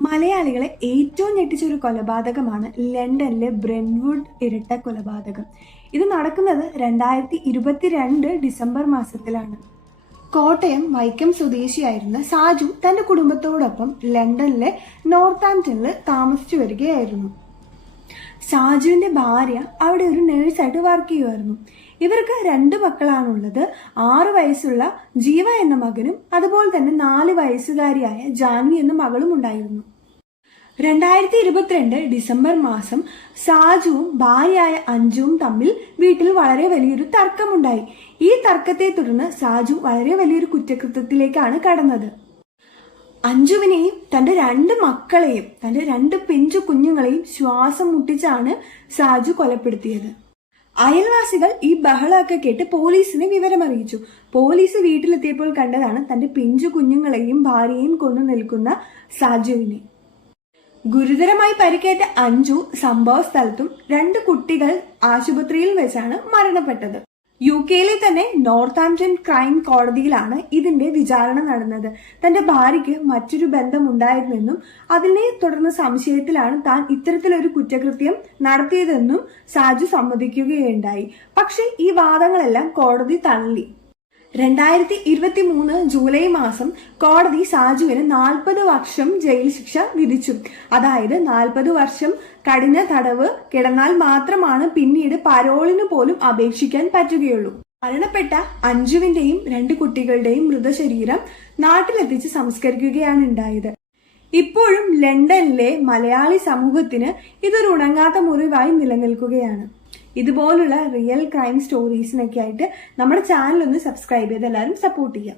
മലയാളികളെ ഏറ്റവും ഞെട്ടിച്ച ഒരു കൊലപാതകമാണ് ലണ്ടനിലെ ബ്രെൻവുഡ് ഇരട്ട കൊലപാതകം. ഇത് നടക്കുന്നത് 2022 ഡിസംബർ മാസത്തിലാണ്. കോട്ടയം വൈക്കം സ്വദേശിയായിരുന്ന സാജു തന്റെ കുടുംബത്തോടൊപ്പം ലണ്ടനിലെ നോർത്താംപ്ടണിൽ താമസിച്ചു വരികയായിരുന്നു. സാജുവിന്റെ ഭാര്യ അവിടെ ഒരു നേഴ്സായിട്ട് വർക്ക് ചെയ്യുമായിരുന്നു. ഇവർക്ക് 2 മക്കളാണുള്ളത്. 6 വയസ്സുള്ള ജീവ എന്ന മകനും അതുപോലെ തന്നെ 4 വയസ്സുകാരിയായ ജാൻവി എന്ന മകളും ഉണ്ടായിരുന്നു. 2022 ഡിസംബർ മാസം സാജുവും ഭാര്യയായ അഞ്ജുവും തമ്മിൽ വീട്ടിൽ വളരെ വലിയൊരു തർക്കമുണ്ടായി. ഈ തർക്കത്തെ തുടർന്ന് സാജു വളരെ വലിയൊരു കുറ്റകൃത്യത്തിലേക്കാണ് കടന്നത്. അഞ്ജുവിനെയും തന്റെ 2 മക്കളെയും തന്റെ 2 പിഞ്ചു കുഞ്ഞുങ്ങളെയും ശ്വാസം മുട്ടിച്ചാണ് സാജു കൊലപ്പെടുത്തിയത്. അയൽവാസികൾ ഈ ബഹളമൊക്കെ കേട്ട് പോലീസിനെ വിവരമറിയിച്ചു. പോലീസ് വീട്ടിലെത്തിയപ്പോൾ കണ്ടതാണ് തന്റെ പിഞ്ചു കുഞ്ഞുങ്ങളെയും ഭാര്യയെയും കൊന്നു നിൽക്കുന്ന സാജുവിനെ. ഗുരുതരമായി പരിക്കേറ്റ അഞ്ജു സംഭവ സ്ഥലത്തും 2 കുട്ടികൾ ആശുപത്രിയിൽ വെച്ചാണ് മരണപ്പെട്ടത്. UK-യിലെ തന്നെ നോർത്താംപ്ടൺ ക്രൈം കോടതിയിലാണ് ഇതിന്റെ വിചാരണ നടന്നത്. തന്റെ ഭാര്യയ്ക്ക് മറ്റൊരു ബന്ധം ഉണ്ടായിരുന്നെന്നും അതിനെ തുടർന്ന് സംശയത്തിലാണ് താൻ ഇത്തരത്തിലൊരു കുറ്റകൃത്യം നടത്തിയതെന്നും സാജു സമ്മതിക്കുകയുണ്ടായി. പക്ഷെ ഈ വാദങ്ങളെല്ലാം കോടതി തള്ളി. 2023 ജൂലൈ മാസം കോടതി സാജുവിന് 40 വർഷം ജയിൽ ശിക്ഷ വിധിച്ചു. അതായത് 40 വർഷം കഠിന തടവ് കിടന്നാൽ മാത്രമാണ് പിന്നീട് പരോളിന് പോലും അപേക്ഷിക്കാൻ പറ്റുകയുള്ളൂ. മരണപ്പെട്ട അഞ്ജുവിന്റെയും 2 കുട്ടികളുടെയും മൃതശരീരം നാട്ടിലെത്തിച്ച് സംസ്കരിക്കുകയാണ് ഉണ്ടായത്. ഇപ്പോഴും ലണ്ടനിലെ മലയാളി സമൂഹത്തിന് ഇതൊരു ഉണങ്ങാത്ത മുറിവായി നിലനിൽക്കുകയാണ്. ഇതുപോലുള്ള റിയൽ ക്രൈം സ്റ്റോറീസിനൊക്കെ ആയിട്ട് നമ്മുടെ ചാനൽ ഒന്ന് സബ്സ്ക്രൈബ് ചെയ്ത് എല്ലാവരും സപ്പോർട്ട് ചെയ്യാം.